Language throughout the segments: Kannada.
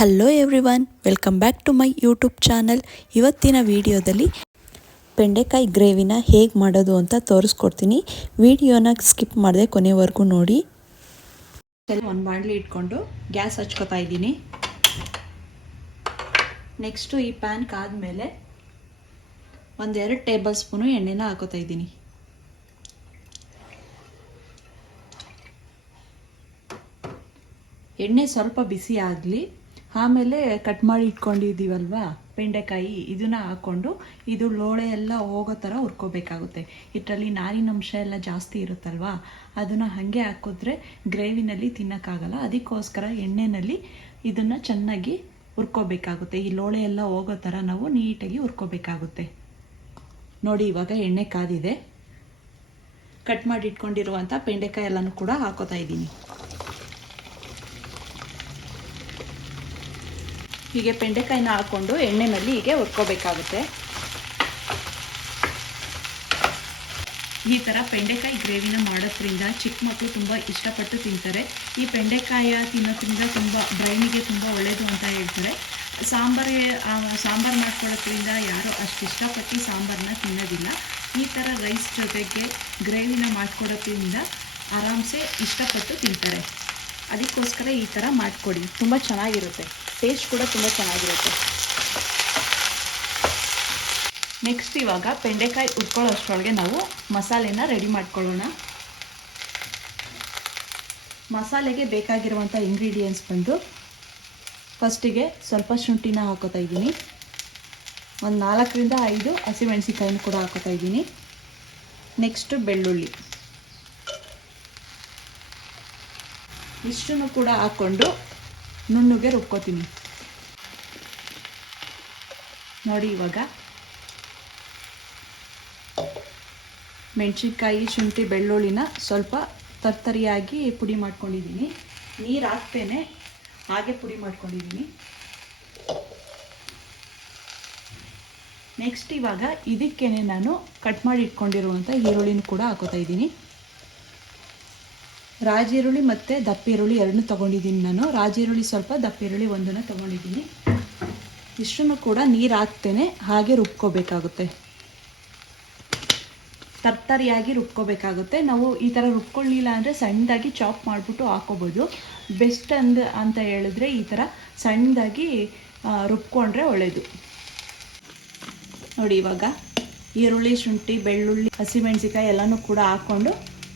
Hello everyone, welcome back to my YouTube channel. ಇವತ್ತಿನ ವಿಡಿಯೋದಲ್ಲಿ ಬೆಂಡೆಕಾಯಿ ಗ್ರೇವಿನ ಹೇಗೆ ಮಾಡೋದು ಅಂತ ತೋರಿಸ್ಕೊಡ್ತೀನಿ. ವಿಡಿಯೋನ ಸ್ಕಿಪ್ ಮಾಡದೆ ಕೊನೆವರೆಗೂ ನೋಡಿ. ಒಂದು ಬಾಣಲಿ ಇಟ್ಕೊಂಡು ಗ್ಯಾಸ್ ಹಚ್ಕೋತಾ ಇದ್ದೀನಿ. ನೆಕ್ಸ್ಟು ಈ ಪ್ಯಾನ್ ಕಾದ್ಮೇಲೆ 1-2 ಟೇಬಲ್ ಸ್ಪೂನು ಎಣ್ಣೆನ ಹಾಕೋತಾ ಇದ್ದೀನಿ. ಎಣ್ಣೆ ಸ್ವಲ್ಪ ಬಿಸಿ ಆಗಲಿ. ಆಮೇಲೆ ಕಟ್ ಮಾಡಿ ಇಟ್ಕೊಂಡಿದ್ದೀವಲ್ವಾ ಬೆಂಡೆಕಾಯಿ, ಇದನ್ನ ಹಾಕ್ಕೊಂಡು ಇದು ಲೋಳೆ ಎಲ್ಲ ಹೋಗೋ ಥರ ಹುರ್ಕೋಬೇಕಾಗುತ್ತೆ. ಇದರಲ್ಲಿ ನಾರಿನಂಶ ಎಲ್ಲ ಜಾಸ್ತಿ ಇರುತ್ತಲ್ವಾ, ಅದನ್ನು ಹಾಗೆ ಹಾಕಿದ್ರೆ ಗ್ರೇವಿನಲ್ಲಿ ತಿನ್ನೋಕ್ಕಾಗಲ್ಲ. ಅದಕ್ಕೋಸ್ಕರ ಎಣ್ಣೆಯಲ್ಲಿ ಇದನ್ನು ಚೆನ್ನಾಗಿ ಹುರ್ಕೋಬೇಕಾಗುತ್ತೆ. ಈ ಲೋಳೆ ಎಲ್ಲ ಹೋಗೋ ಥರ ನಾವು ನೀಟಾಗಿ ಹುರ್ಕೋಬೇಕಾಗುತ್ತೆ. ನೋಡಿ, ಇವಾಗ ಎಣ್ಣೆ ಕಾದಿದೆ. ಕಟ್ ಮಾಡಿ ಇಟ್ಕೊಂಡಿರುವಂಥ ಬೆಂಡೆಕಾಯಿ ಎಲ್ಲನೂ ಕೂಡ ಹಾಕೋತಾ ಇದ್ದೀನಿ. ಹೀಗೆ ಬೆಂಡೆಕಾಯಿನ ಹಾಕ್ಕೊಂಡು ಎಣ್ಣೆನಲ್ಲಿ ಹೀಗೆ ಹುರ್ಕೋಬೇಕಾಗುತ್ತೆ. ಈ ಥರ ಬೆಂಡೆಕಾಯಿ ಗ್ರೇವಿನ ಮಾಡೋದ್ರಿಂದ ಚಿಕ್ಕ ಮಕ್ಕಳು ತುಂಬ ಇಷ್ಟಪಟ್ಟು ತಿಂತಾರೆ. ಈ ಬೆಂಡೆಕಾಯಿ ತಿನ್ನೋದ್ರಿಂದ ತುಂಬ ಬ್ರೈನಿಗೆ ತುಂಬ ಒಳ್ಳೆಯದು ಅಂತ ಹೇಳ್ತಾರೆ. ಸಾಂಬಾರು ಮಾಡ್ಕೊಳ್ಳೋದ್ರಿಂದ ಯಾರೂ ಅಷ್ಟು ಇಷ್ಟಪಟ್ಟು ಸಾಂಬಾರನ್ನ ತಿನ್ನೋದಿಲ್ಲ. ಈ ಥರ ರೈಸ್ ಜೊತೆಗೆ ಗ್ರೇವಿನ ಮಾಡ್ಕೊಡೋದ್ರಿಂದ ಆರಾಮ್ಸೆ ಇಷ್ಟಪಟ್ಟು ತಿಂತಾರೆ. ಅದಕ್ಕೋಸ್ಕರ ಈ ಥರ ಮಾಡಿಕೊಡಿ, ತುಂಬ ಚೆನ್ನಾಗಿರುತ್ತೆ. ಟೇಸ್ಟ್ ಕೂಡ ತುಂಬ ಚೆನ್ನಾಗಿರುತ್ತೆ. ನೆಕ್ಸ್ಟ್ ಇವಾಗ ಬೆಂಡೆಕಾಯಿ ಹುರ್ಕೊಳ್ಳೋ ಅಷ್ಟರೊಳಗೆ ನಾವು ಮಸಾಲೆನ ರೆಡಿ ಮಾಡ್ಕೊಳ್ಳೋಣ. ಮಸಾಲೆಗೆ ಬೇಕಾಗಿರುವಂಥ ಇಂಗ್ರೀಡಿಯೆಂಟ್ಸ್ ಬಂದು ಫಸ್ಟಿಗೆ ಸ್ವಲ್ಪ ಶುಂಠಿನ ಹಾಕೋತಾ ಇದ್ದೀನಿ. ಒಂದು 4-5 ಹಸಿಮೆಣಸಿಕಾಯಿನ ಕೂಡ ಹಾಕೋತಾ ಇದ್ದೀನಿ. ನೆಕ್ಸ್ಟು ಬೆಳ್ಳುಳ್ಳಿ, ಇಷ್ಟನ್ನು ಕೂಡ ಹಾಕ್ಕೊಂಡು ನುಣ್ಣಗೆ ರುಬ್ಕೋತೀನಿ. ನೋಡಿ, ಇವಾಗ ಮೆಣಸಿನ್ಕಾಯಿ, ಶುಂಠಿ, ಬೆಳ್ಳುಳ್ಳಿನ ಸ್ವಲ್ಪ ತರ್ತರಿಯಾಗಿ ಪುಡಿ ಮಾಡ್ಕೊಂಡಿದ್ದೀನಿ. ನೀರು ಹಾಕ್ತೇನೆ ಹಾಗೆ ಪುಡಿ ಮಾಡ್ಕೊಂಡಿದ್ದೀನಿ. ನೆಕ್ಸ್ಟ್ ಇವಾಗ ಇದಕ್ಕೇನೆ ನಾನು ಕಟ್ ಮಾಡಿ ಇಟ್ಕೊಂಡಿರುವಂಥ ಈರುಳ್ಳಿನೂ ಕೂಡ ಹಾಕೋತಾ ಇದ್ದೀನಿ. ರಾಜೀರುಳ್ಳಿ ಮತ್ತು ದಪ್ಪ ಈರುಳ್ಳಿ ಎರಡನ್ನೂ ತೊಗೊಂಡಿದ್ದೀನಿ ನಾನು. ರಾಜೀರುಳ್ಳಿ ಸ್ವಲ್ಪ, ದಪ್ಪ ಈರುಳ್ಳಿ ಒಂದನ್ನು ತೊಗೊಂಡಿದ್ದೀನಿ. ಇಷ್ಟನ್ನು ಕೂಡ ನೀರು ಹಾಕ್ತೇನೆ ಹಾಗೆ ರುಬ್ಕೋಬೇಕಾಗುತ್ತೆ. ತರ್ತರಿಯಾಗಿ ರುಬ್ಕೋಬೇಕಾಗುತ್ತೆ. ನಾವು ಈ ಥರ ರುಬ್ಕೊಳ್ಳಿಲ್ಲ ಅಂದರೆ ಸಣ್ಣದಾಗಿ ಚಾಪ್ ಮಾಡಿಬಿಟ್ಟು ಹಾಕೋಬೋದು. ಬೆಸ್ಟ್ ಅಂತ ಹೇಳಿದ್ರೆ ಈ ಥರ ಸಣ್ಣದಾಗಿ ರುಬ್ಕೊಂಡ್ರೆ ಒಳ್ಳೆಯದು. ನೋಡಿ, ಇವಾಗ ಈರುಳ್ಳಿ, ಶುಂಠಿ, ಬೆಳ್ಳುಳ್ಳಿ, ಹಸಿಮೆಣಸಿಕಾಯಿ ಎಲ್ಲನೂ ಕೂಡ ಹಾಕ್ಕೊಂಡು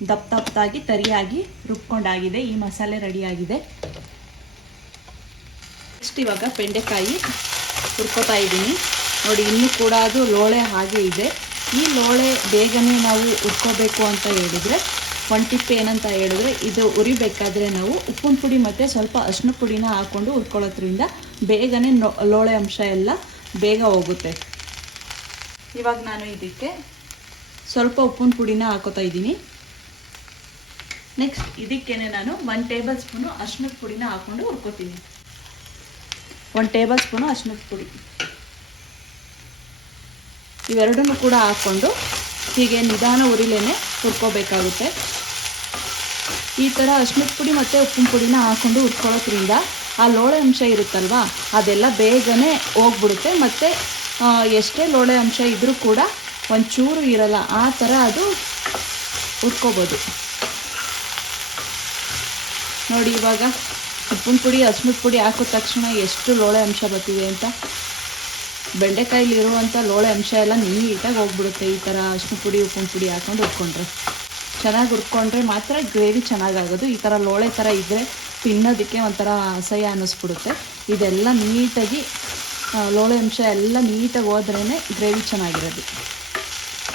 ದಪ್ಪದಾಗಿ ತರಿಯಾಗಿ ರುಬ್ಕೊಂಡಾಗಿದೆ. ಈ ಮಸಾಲೆ ರೆಡಿಯಾಗಿದೆ. ನೆಕ್ಸ್ಟ್ ಇವಾಗ ಬೆಂಡೆಕಾಯಿ ಹುರ್ಕೋತಾ ಇದ್ದೀನಿ. ನೋಡಿ, ಇನ್ನೂ ಕೂಡ ಅದು ಲೋಳೆ ಹಾಗೆ ಇದೆ. ಈ ಲೋಳೆ ಬೇಗನೆ ನಾವು ಹುರ್ಕೋಬೇಕು ಅಂತ ಹೇಳಿದ್ರೆ ಒಂದು ಟಿಪ್ ಏನಂತ ಹೇಳಿದ್ರೆ, ಇದು ಉರಿಬೇಕಾದ್ರೆ ನಾವು ಉಪ್ಪಿನ ಪುಡಿ ಮತ್ತು ಸ್ವಲ್ಪ ಅರಿಶಿನ ಪುಡಿನ ಹಾಕ್ಕೊಂಡು ಹುರ್ಕೊಳ್ಳೋದ್ರಿಂದ ಬೇಗನೆ ಲೋಳೆ ಅಂಶ ಎಲ್ಲ ಬೇಗ ಹೋಗುತ್ತೆ. ಇವಾಗ ನಾನು ಇದಕ್ಕೆ ಸ್ವಲ್ಪ ಉಪ್ಪಿನ ಪುಡಿನ ಹಾಕೋತಾ ಇದ್ದೀನಿ. ನೆಕ್ಸ್ಟ್ ಇದಕ್ಕೇನೆ ನಾನು 1 ಟೇಬಲ್ ಸ್ಪೂನು ಅರಿಶಿನದ ಪುಡಿನ ಹಾಕ್ಕೊಂಡು ಹುರ್ಕೋತೀನಿ. 1 ಟೇಬಲ್ ಸ್ಪೂನು ಅರಿಶಿನದ ಪುಡಿ, ಇವೆರಡನ್ನೂ ಕೂಡ ಹಾಕ್ಕೊಂಡು ಹೀಗೆ ನಿಧಾನ ಉರಿಲೇನೆ ಹುರ್ಕೋಬೇಕಾಗುತ್ತೆ. ಈ ಥರ ಅರಿಶಿನದ ಪುಡಿ ಮತ್ತು ಉಪ್ಪಿನ ಪುಡಿನ ಹಾಕ್ಕೊಂಡು ಹುರ್ಕೊಳ್ಳೋದ್ರಿಂದ ಆ ಲೋಳೆ ಅಂಶ ಇರುತ್ತಲ್ವ, ಅದೆಲ್ಲ ಬೇಗನೆ ಹೋಗ್ಬಿಡುತ್ತೆ. ಮತ್ತು ಎಷ್ಟೇ ಲೋಳೆ ಅಂಶ ಇದ್ದರೂ ಕೂಡ ಒಂಚೂರು ಇರಲ್ಲ. ಆ ಥರ ಅದು ಹುರ್ಕೋಬೋದು. ನೋಡಿ, ಇವಾಗ ಉಪ್ಪಿನ ಪುಡಿ, ಅರಿಶಿನದ ಪುಡಿ ಹಾಕಿದ ತಕ್ಷಣ ಎಷ್ಟು ಲೋಳೆ ಅಂಶ ಬರ್ತಿದೆ ಅಂತ. ಬೆಂಡೆಕಾಯಲ್ಲಿ ಇರುವಂಥ ಲೋಳೆ ಅಂಶ ಎಲ್ಲ ನೀಟಾಗಿ ಹೋಗ್ಬಿಡುತ್ತೆ. ಈ ಥರ ಅರಿಶಿನ ಪುಡಿ, ಉಪ್ಪಿನ ಪುಡಿ ಹಾಕ್ಕೊಂಡು ಹುರ್ಕೊಂಡ್ರೆ, ಚೆನ್ನಾಗಿ ಹುರ್ಕೊಂಡ್ರೆ ಮಾತ್ರ ಗ್ರೇವಿ ಚೆನ್ನಾಗಾಗೋದು. ಈ ಥರ ಲೋಳೆ ಥರ ಇದ್ದರೆ ತಿನ್ನೋದಕ್ಕೆ ಒಂಥರ ಅಸಹ್ಯ ಅನ್ನಿಸ್ಬಿಡುತ್ತೆ. ಇದೆಲ್ಲ ನೀಟಾಗಿ ಲೋಳೆ ಅಂಶ ಎಲ್ಲ ನೀಟಾಗಿ ಹೋದ್ರೇ ಗ್ರೇವಿ ಚೆನ್ನಾಗಿರೋದು.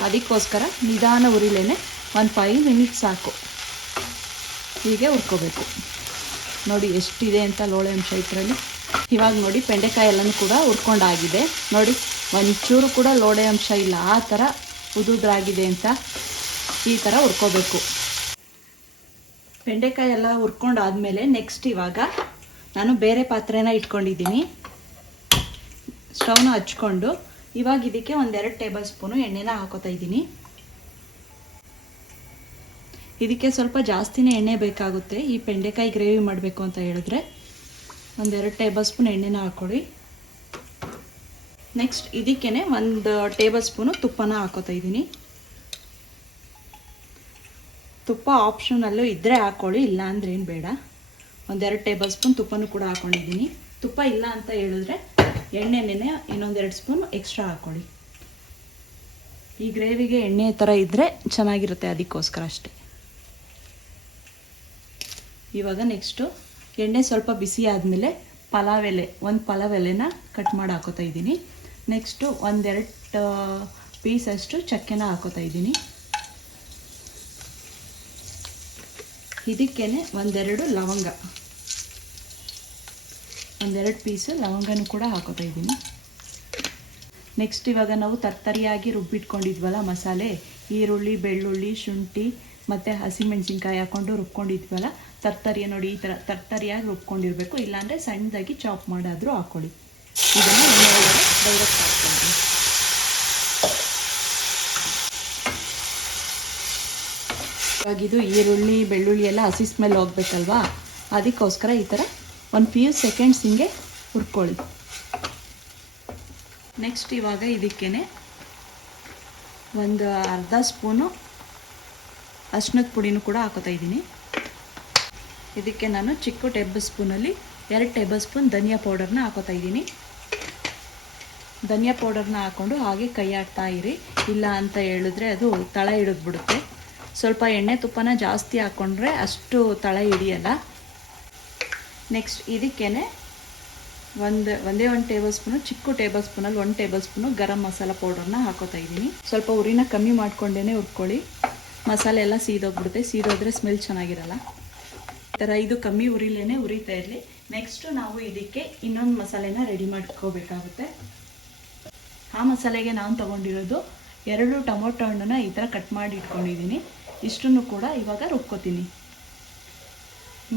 ಅದಕ್ಕೋಸ್ಕರ ನಿಧಾನ ಉರಿಲೇನೆ 5 ಮಿನಿಟ್ಸ್ ಸಾಕು, ಹೀಗೆ ಹುರ್ಕೋಬೇಕು. ನೋಡಿ ಎಷ್ಟಿದೆ ಅಂತ ಲೋಳೆ ಅಂಶ ಇದರಲ್ಲಿ. ಇವಾಗ ನೋಡಿ, ಬೆಂಡೆಕಾಯಿ ಎಲ್ಲನೂ ಕೂಡ ಹುರ್ಕೊಂಡಾಗಿದೆ. ನೋಡಿ, ಒಂಚೂರು ಕೂಡ ಲೋಳೆ ಅಂಶ ಇಲ್ಲ. ಆ ಥರ ಉದುದ್ರಾಗಿದೆ ಅಂತ ಈ ಥರ ಹುರ್ಕೋಬೇಕು. ಬೆಂಡೆಕಾಯಿ ಎಲ್ಲ ಹುರ್ಕೊಂಡಾದ್ಮೇಲೆ ನೆಕ್ಸ್ಟ್ ಇವಾಗ ನಾನು ಬೇರೆ ಪಾತ್ರೆನ ಇಟ್ಕೊಂಡಿದ್ದೀನಿ. ಸ್ಟವ್ನ ಹಚ್ಕೊಂಡು ಇವಾಗ ಇದಕ್ಕೆ 1-2 ಟೇಬಲ್ ಸ್ಪೂನು ಎಣ್ಣೆನ ಹಾಕೋತಾ ಇದ್ದೀನಿ. ಇದಕ್ಕೆ ಸ್ವಲ್ಪ ಜಾಸ್ತಿನೇ ಎಣ್ಣೆ ಬೇಕಾಗುತ್ತೆ ಈ ಬೆಂಡೆಕಾಯಿ ಗ್ರೇವಿ ಮಾಡಬೇಕು ಅಂತ ಹೇಳಿದ್ರೆ. ಒಂದೆರಡು ಟೇಬಲ್ ಸ್ಪೂನ್ ಎಣ್ಣೆನ ಹಾಕ್ಕೊಳ್ಳಿ. ನೆಕ್ಸ್ಟ್ ಇದಕ್ಕೇ 1 ಟೇಬಲ್ ಸ್ಪೂನು ತುಪ್ಪನ ಹಾಕೋತಾ ಇದ್ದೀನಿ. ತುಪ್ಪ ಆಪ್ಷನಲ್ಲು ಇದ್ದರೆ ಹಾಕ್ಕೊಳ್ಳಿ, ಇಲ್ಲ ಅಂದರೆ ಏನು ಬೇಡ. ಒಂದೆರಡು ಟೇಬಲ್ ಸ್ಪೂನ್ ತುಪ್ಪನೂ ಕೂಡ ಹಾಕ್ಕೊಂಡಿದ್ದೀನಿ. ತುಪ್ಪ ಇಲ್ಲ ಅಂತ ಹೇಳಿದ್ರೆ ಎಣ್ಣೆನೇ ಇನ್ನೊಂದೆರಡು ಸ್ಪೂನ್ ಎಕ್ಸ್ಟ್ರಾ ಹಾಕ್ಕೊಳ್ಳಿ. ಈ ಗ್ರೇವಿಗೆ ಎಣ್ಣೆ ಥರ ಇದ್ದರೆ ಚೆನ್ನಾಗಿರುತ್ತೆ, ಅದಕ್ಕೋಸ್ಕರ ಅಷ್ಟೇ. ಇವಾಗ ನೆಕ್ಸ್ಟು ಎಣ್ಣೆ ಸ್ವಲ್ಪ ಬಿಸಿ ಆದಮೇಲೆ ಪಲಾವ್ ಎಲೆ, 1 ಪಲಾವ್ ಎಲೆನ ಕಟ್ ಮಾಡಿ ಹಾಕೋತಾ ಇದ್ದೀನಿ. ನೆಕ್ಸ್ಟು 1-2 ಪೀಸಷ್ಟು ಚಕ್ಕೆನ ಹಾಕೋತಾ ಇದ್ದೀನಿ. ಇದಕ್ಕೇ 1-2 ಲವಂಗ, 1-2 ಪೀಸು ಲವಂಗನೂ ಕೂಡ ಹಾಕೋತಾ ಇದ್ದೀನಿ. ನೆಕ್ಸ್ಟ್ ಇವಾಗ ನಾವು ತರ್ತರಿಯಾಗಿ ರುಬ್ಬಿಟ್ಕೊಂಡಿದ್ವಲ್ಲ ಮಸಾಲೆ, ಈರುಳ್ಳಿ, ಬೆಳ್ಳುಳ್ಳಿ, ಶುಂಠಿ ಮತ್ತು ಹಸಿಮೆಣಸಿನ್ಕಾಯಿ ಹಾಕ್ಕೊಂಡು ರುಬ್ಕೊಂಡಿದ್ವಲ್ಲ, ತರ್ತರಿಯ ನೋಡಿ ಈ ಥರ ತರ್ತರಿಯಾಗಿ ರುಬ್ಕೊಂಡಿರಬೇಕು, ಇಲ್ಲಾಂದರೆ ಸಣ್ಣದಾಗಿ ಚಾಪ್ ಮಾಡಾದರೂ ಹಾಕ್ಕೊಳ್ಳಿ. ಇದನ್ನು ಡೈರೆಕ್ಟ್ ಹಾಕ್ಕೊಳ್ಳಿ. ಇವಾಗಿದು ಈರುಳ್ಳಿ, ಬೆಳ್ಳುಳ್ಳಿ ಎಲ್ಲ ಹಸಿ ಸ್ಮೆಲ್ ಹೋಗ್ಬೇಕಲ್ವಾ, ಅದಕ್ಕೋಸ್ಕರ ಈ ಥರ ಒಂದು ಫ್ಯೂ ಸೆಕೆಂಡ್ಸ್ ಹಿಂಗೆ ಹುರ್ಕೊಳ್ಳಿ. ನೆಕ್ಸ್ಟ್ ಇವಾಗ ಇದಕ್ಕೇ 1/2 ಸ್ಪೂನು ಅರಿಶಿಣದ ಪುಡಿನೂ ಕೂಡ ಹಾಕೋತಾ ಇದ್ದೀನಿ. ಇದಕ್ಕೆ ನಾನು ಚಿಕ್ಕ ಟೇಬಲ್ ಸ್ಪೂನಲ್ಲಿ 2 ಟೇಬಲ್ ಸ್ಪೂನ್ ಧನಿಯಾ ಪೌಡರ್ನ ಹಾಕೋತಾ ಇದ್ದೀನಿ. ಧನಿಯಾ ಪೌಡರ್ನ ಹಾಕ್ಕೊಂಡು ಹಾಗೆ ಕೈ ಆಡ್ತಾ ಇರಿ, ಇಲ್ಲ ಅಂತ ಹೇಳಿದ್ರೆ ಅದು ತಳ ಹಿಡಿದ್ಬಿಡುತ್ತೆ. ಸ್ವಲ್ಪ ಎಣ್ಣೆ ತುಪ್ಪನ ಜಾಸ್ತಿ ಹಾಕ್ಕೊಂಡ್ರೆ ಅಷ್ಟು ತಳ ಹಿಡಿಯಲ್ಲ. ನೆಕ್ಸ್ಟ್ ಇದಕ್ಕೇ ಒಂದೇ 1 ಟೇಬಲ್ ಸ್ಪೂನು, ಚಿಕ್ಕ table ಸ್ಪೂನಲ್ಲಿ 1 table spoon garam masala ಪೌಡರ್ನ ಹಾಕೋತಾ ಇದ್ದೀನಿ. ಸ್ವಲ್ಪ ಉರಿನ ಕಮ್ಮಿ ಮಾಡ್ಕೊಂಡೇ ಹುರ್ಕೊಳ್ಳಿ, ಮಸಾಲೆ ಎಲ್ಲ ಸೀದೋಗ್ಬಿಡುತ್ತೆ, ಸೀದೋದ್ರೆ ಸ್ಮೆಲ್ ಚೆನ್ನಾಗಿರಲ್ಲ. ಈ ಥರ ಇದು ಕಮ್ಮಿ ಉರಿಲೇನೆ ಉರಿತಾ ಇರಲಿ. ನೆಕ್ಸ್ಟು ನಾವು ಇದಕ್ಕೆ ಇನ್ನೊಂದು ಮಸಾಲೆನ ರೆಡಿ ಮಾಡ್ಕೋಬೇಕಾಗುತ್ತೆ. ಆ ಮಸಾಲೆಗೆ ನಾನು ತೊಗೊಂಡಿರೋದು 2 ಟೊಮೊಟೊ ಹಣ್ಣನ್ನ ಈ ಥರ ಕಟ್ ಮಾಡಿ ಇಟ್ಕೊಂಡಿದ್ದೀನಿ. ಇಷ್ಟನ್ನು ಕೂಡ ಇವಾಗ ರುಬ್ಕೋತೀನಿ.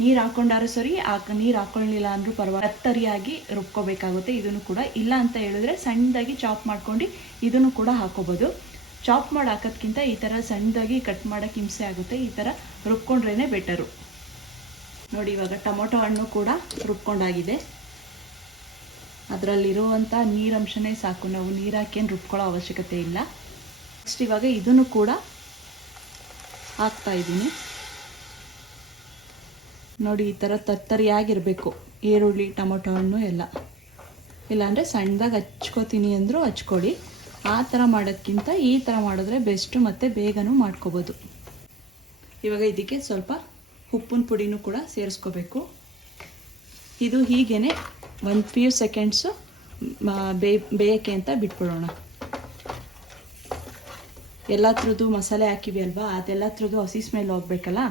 ನೀರು ಹಾಕ್ಕೊಂಡಾರು ಸರಿ, ನೀರು ಹಾಕ್ಕೊಳ್ಳಿಲ್ಲ ಅಂದರೂ ಪರವಾಗಿಲ್ಲ, ತರ್ತರಿಯಾಗಿ ರುಬ್ಕೋಬೇಕಾಗುತ್ತೆ ಇದನ್ನು ಕೂಡ. ಇಲ್ಲ ಅಂತ ಹೇಳಿದ್ರೆ ಸಣ್ಣದಾಗಿ ಚಾಪ್ ಮಾಡ್ಕೊಂಡು ಇದನ್ನು ಕೂಡ ಹಾಕೋಬೋದು. ಚಾಪ್ ಮಾಡಿ ಹಾಕೋದ್ಕಿಂತ ಈ ಥರ ಸಣ್ಣದಾಗಿ ಕಟ್ ಮಾಡೋಕ್ಕೆ ಹಿಂಸೆ ಆಗುತ್ತೆ, ಈ ಥರ ರುಬ್ಕೊಂಡ್ರೇ ಬೆಟರು. ನೋಡಿ ಇವಾಗ ಟೊಮೊಟೊ ಹಣ್ಣು ಕೂಡ ರುಬ್ಕೊಂಡಾಗಿದೆ. ಅದರಲ್ಲಿರುವಂಥ ನೀರಂಶನೇ ಸಾಕು, ನಾವು ನೀರು ಹಾಕೇನು ರುಬ್ಕೊಳ್ಳೋ ಅವಶ್ಯಕತೆ ಇಲ್ಲ. ನೆಕ್ಸ್ಟ್ ಇವಾಗ ಇದನ್ನು ಕೂಡ ಹಾಕ್ತಾ ಇದ್ದೀನಿ. ನೋಡಿ ಈ ಥರ ತರ್ತರಿಯಾಗಿರಬೇಕು ಈರುಳ್ಳಿ, ಟೊಮೊಟೊ ಹಣ್ಣು ಎಲ್ಲ. ಇಲ್ಲಾಂದರೆ ಸಣ್ಣದಾಗಿ ಹಚ್ಕೋತೀನಿ ಅಂದರೂ ಹಚ್ಕೊಳ್ಳಿ. ಆ ಥರ ಮಾಡೋದ್ಕಿಂತ ಈ ಥರ ಮಾಡಿದ್ರೆ ಬೆಸ್ಟು, ಮತ್ತು ಬೇಗನೂ ಮಾಡ್ಕೋಬೋದು. ಇವಾಗ ಇದಕ್ಕೆ ಸ್ವಲ್ಪ ಉಪ್ಪಿನ ಪುಡಿನೂ ಕೂಡ ಸೇರಿಸ್ಕೋಬೇಕು. ಇದು ಹೀಗೇ 1 ಫ್ಯೂ ಸೆಕೆಂಡ್ಸು ಬೇಯಕ್ಕೆ ಅಂತ ಬಿಟ್ಬಿಡೋಣ. ಎಲ್ಲ ಥರದ್ದು ಮಸಾಲೆ ಹಾಕಿವಿ ಅಲ್ವಾ, ಅದೆಲ್ಲ ಥರದ್ದು ಹಸಿ ಸ್ಮೆಲ್ ಹೋಗ್ಬೇಕಲ್ಲ,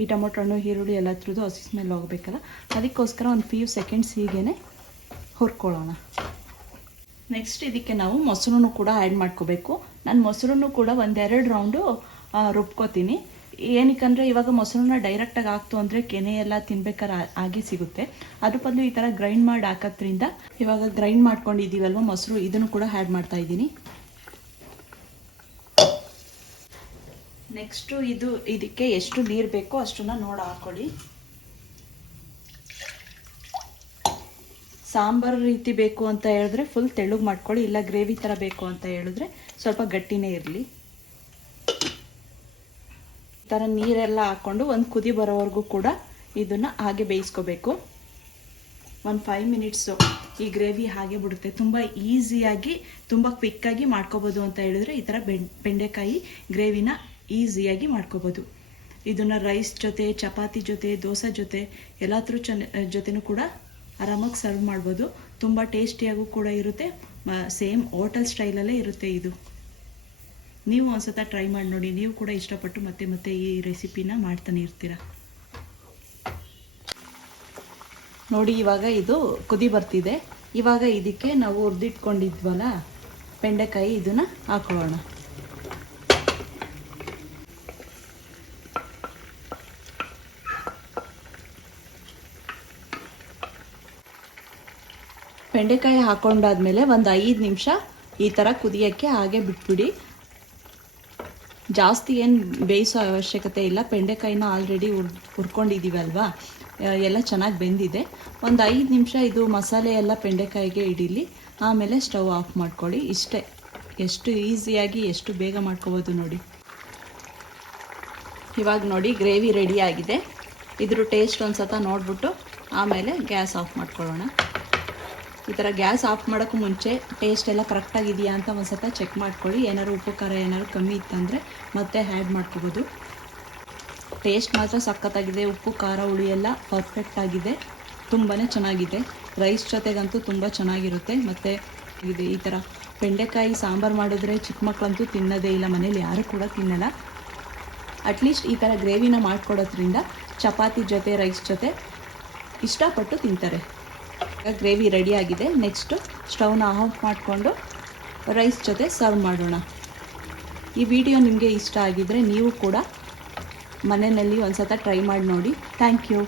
ಈ ಟೊಮೊಟೊ ಹಣ್ಣು, ಈರುಳ್ಳಿ ಎಲ್ಲ ಥರದ್ದು ಹಸಿ ಸ್ಮೆಲ್ ಹೋಗ್ಬೇಕಲ್ಲ, ಅದಕ್ಕೋಸ್ಕರ 1 ಫ್ಯೂ ಸೆಕೆಂಡ್ಸ್ ಹೀಗೇ ಹುರ್ಕೊಳ್ಳೋಣ. ನೆಕ್ಸ್ಟ್ ಇದಕ್ಕೆ ನಾವು ಮೊಸರನ್ನು ಕೂಡ ಆ್ಯಡ್ ಮಾಡ್ಕೋಬೇಕು. ನಾನು ಮೊಸರನ್ನು ಕೂಡ 1-2 ರೌಂಡು ರುಬ್ಕೋತೀನಿ. ಏನಕ್ಕಂದರೆ ಇವಾಗ ಮೊಸರನ್ನ ಡೈರೆಕ್ಟಾಗಿ ಹಾಕ್ತು ಅಂದರೆ ಕೆನೆ ಎಲ್ಲ ತಿನ್ಬೇಕಾದ್ರೆ ಹಾಗೆ ಸಿಗುತ್ತೆ. ಅದ್ರ ಬದಲು ಈ ಥರ ಗ್ರೈಂಡ್ ಮಾಡಿ ಹಾಕೋದ್ರಿಂದ, ಇವಾಗ ಗ್ರೈಂಡ್ ಮಾಡ್ಕೊಂಡಿದ್ದೀವಲ್ವ ಮೊಸರು, ಇದನ್ನು ಕೂಡ ಆ್ಯಡ್ ಮಾಡ್ತಾ ಇದ್ದೀನಿ. ನೆಕ್ಸ್ಟು ಇದಕ್ಕೆ ಎಷ್ಟು ನೀರು ಬೇಕೋ ಅಷ್ಟನ್ನು ನೋಡಿ ಹಾಕ್ಕೊಳ್ಳಿ. ಸಾಂಬಾರು ರೀತಿ ಬೇಕು ಅಂತ ಹೇಳಿದ್ರೆ ಫುಲ್ ತೆಳ್ಳಗೆ ಮಾಡ್ಕೊಳ್ಳಿ, ಇಲ್ಲ ಗ್ರೇವಿ ಥರ ಬೇಕು ಅಂತ ಹೇಳಿದ್ರೆ ಸ್ವಲ್ಪ ಗಟ್ಟಿನೇ ಇರಲಿ. ಈ ಥರ ನೀರೆಲ್ಲ ಹಾಕ್ಕೊಂಡು ಒಂದು ಕುದಿ ಬರೋವರೆಗೂ ಕೂಡ ಇದನ್ನು ಹಾಗೆ ಬೇಯಿಸ್ಕೋಬೇಕು. 5 ಮಿನಿಟ್ಸು ಈ ಗ್ರೇವಿ ಹಾಗೆ ಬಿಡುತ್ತೆ. ತುಂಬ ಈಸಿಯಾಗಿ, ತುಂಬ ಕ್ವಿಕ್ಕಾಗಿ ಮಾಡ್ಕೋಬೋದು ಅಂತ ಹೇಳಿದ್ರೆ ಈ ಥರ ಬೆಂಡೆಕಾಯಿ ಗ್ರೇವಿನ ಈಸಿಯಾಗಿ ಮಾಡ್ಕೋಬೋದು. ಇದನ್ನು ರೈಸ್ ಜೊತೆ, ಚಪಾತಿ ಜೊತೆ, ದೋಸೆ ಜೊತೆ ಎಲ್ಲಾದ್ರೂ ಜೊತೆನೂ ಕೂಡ ಆರಾಮಾಗಿ ಸರ್ವ್ ಮಾಡ್ಬೋದು. ತುಂಬ ಟೇಸ್ಟಿಯಾಗೂ ಕೂಡ ಇರುತ್ತೆ, ಸೇಮ್ ಹೋಟೆಲ್ ಸ್ಟೈಲಲ್ಲೇ ಇರುತ್ತೆ ಇದು. ನೀವು ಒಂದ್ಸತ ಟ್ರೈ ಮಾಡಿ ನೋಡಿ, ನೀವು ಕೂಡ ಇಷ್ಟಪಟ್ಟು ಮತ್ತೆ ಮತ್ತೆ ಈ ರೆಸಿಪಿನ ಮಾಡ್ತಾನೆ ಇರ್ತೀರ. ನೋಡಿ ಇವಾಗ ಇದು ಕುದಿ ಬರ್ತಿದೆ. ಇವಾಗ ಇದಕ್ಕೆ ನಾವು ಹುರಿದಿಟ್ಕೊಂಡಿದ್ವಲ್ಲ ಬೆಂಡೆಕಾಯಿ, ಇದನ್ನು ಹಾಕೊಳ್ಳೋಣ. ಬೆಂಡೆಕಾಯಿ ಹಾಕೊಂಡಾದ್ಮೇಲೆ ಒಂದು 5 ನಿಮಿಷ ಈ ಥರ ಕುದಿಯೋಕ್ಕೆ ಹಾಗೆ ಬಿಟ್ಬಿಡಿ. ಜಾಸ್ತಿ ಏನು ಬೇಯಿಸೋ ಅವಶ್ಯಕತೆ ಇಲ್ಲ, ಬೆಂಡೆಕಾಯಿನ ಆಲ್ರೆಡಿ ಹುರ್ಕೊಂಡಿದ್ದೀವಲ್ವಾ, ಎಲ್ಲ ಚೆನ್ನಾಗಿ ಬೆಂದಿದೆ. ಒಂದು 5 ನಿಮಿಷ ಇದು ಮಸಾಲೆ ಎಲ್ಲ ಬೆಂಡೆಕಾಯಿಗೆ ಹಿಡೀಲಿ, ಆಮೇಲೆ ಸ್ಟವ್ ಆಫ್ ಮಾಡ್ಕೊಳ್ಳಿ. ಇಷ್ಟೇ, ಎಷ್ಟು ಈಸಿಯಾಗಿ ಎಷ್ಟು ಬೇಗ ಮಾಡ್ಕೋಬೋದು ನೋಡಿ. ಇವಾಗ ನೋಡಿ ಗ್ರೇವಿ ರೆಡಿ ಆಗಿದೆ. ಇದ್ರ ಟೇಸ್ಟ್ ಒಂದು ಸತ ನೋಡಿಬಿಟ್ಟು ಆಮೇಲೆ ಗ್ಯಾಸ್ ಆಫ್ ಮಾಡ್ಕೊಳ್ಳೋಣ. ಈ ಥರ ಗ್ಯಾಸ್ ಆಫ್ ಮಾಡೋಕ್ಕೂ ಮುಂಚೆ ಟೇಸ್ಟ್ ಎಲ್ಲ ಕರೆಕ್ಟಾಗಿದೆಯಾ ಅಂತ ಒಂದು ಸತ ಚೆಕ್ ಮಾಡ್ಕೊಳ್ಳಿ. ಏನಾದ್ರು ಉಪ್ಪು ಖಾರ ಏನಾದ್ರು ಕಮ್ಮಿ ಇತ್ತಂದರೆ ಮತ್ತೆ ಆ್ಯಡ್ ಮಾಡ್ಕೋಬೋದು. ಟೇಸ್ಟ್ ಮಾತ್ರ ಸಖತ್ತಾಗಿದೆ. ಉಪ್ಪು ಖಾರ ಹುಳಿ ಎಲ್ಲ ಪರ್ಫೆಕ್ಟ್ ಆಗಿದೆ, ತುಂಬಾ ಚೆನ್ನಾಗಿದೆ. ರೈಸ್ ಜೊತೆಗಂತೂ ತುಂಬ ಚೆನ್ನಾಗಿರುತ್ತೆ. ಮತ್ತು ಇದೆ ಈ ಥರ ಬೆಂಡೆಕಾಯಿ ಸಾಂಬಾರು ಮಾಡಿದ್ರೆ ಚಿಕ್ಕ ಮಕ್ಕಳಂತೂ ತಿನ್ನೋದೇ ಇಲ್ಲ, ಮನೇಲಿ ಯಾರು ಕೂಡ ತಿನ್ನಲ್ಲ. ಅಟ್ಲೀಸ್ಟ್ ಈ ಥರ ಗ್ರೇವಿನ ಮಾಡ್ಕೊಡೋದ್ರಿಂದ ಚಪಾತಿ ಜೊತೆ ರೈಸ್ ಜೊತೆ ಇಷ್ಟಪಟ್ಟು ತಿಂತಾರೆ. ಗ್ರೇವಿ ರೆಡಿಯಾಗಿದೆ. ನೆಕ್ಸ್ಟು ಸ್ಟವ್ನ ಆಫ್ ಮಾಡಿಕೊಂಡು ರೈಸ್ ಜೊತೆ ಸರ್ವ್ ಮಾಡೋಣ. ಈ ವಿಡಿಯೋ ನಿಮಗೆ ಇಷ್ಟ ಆಗಿದ್ದರೆ ನೀವು ಕೂಡ ಮನೆಯಲ್ಲಿ ಒಂದು ಸತ ಟ್ರೈ ಮಾಡಿ ನೋಡಿ. Thank you.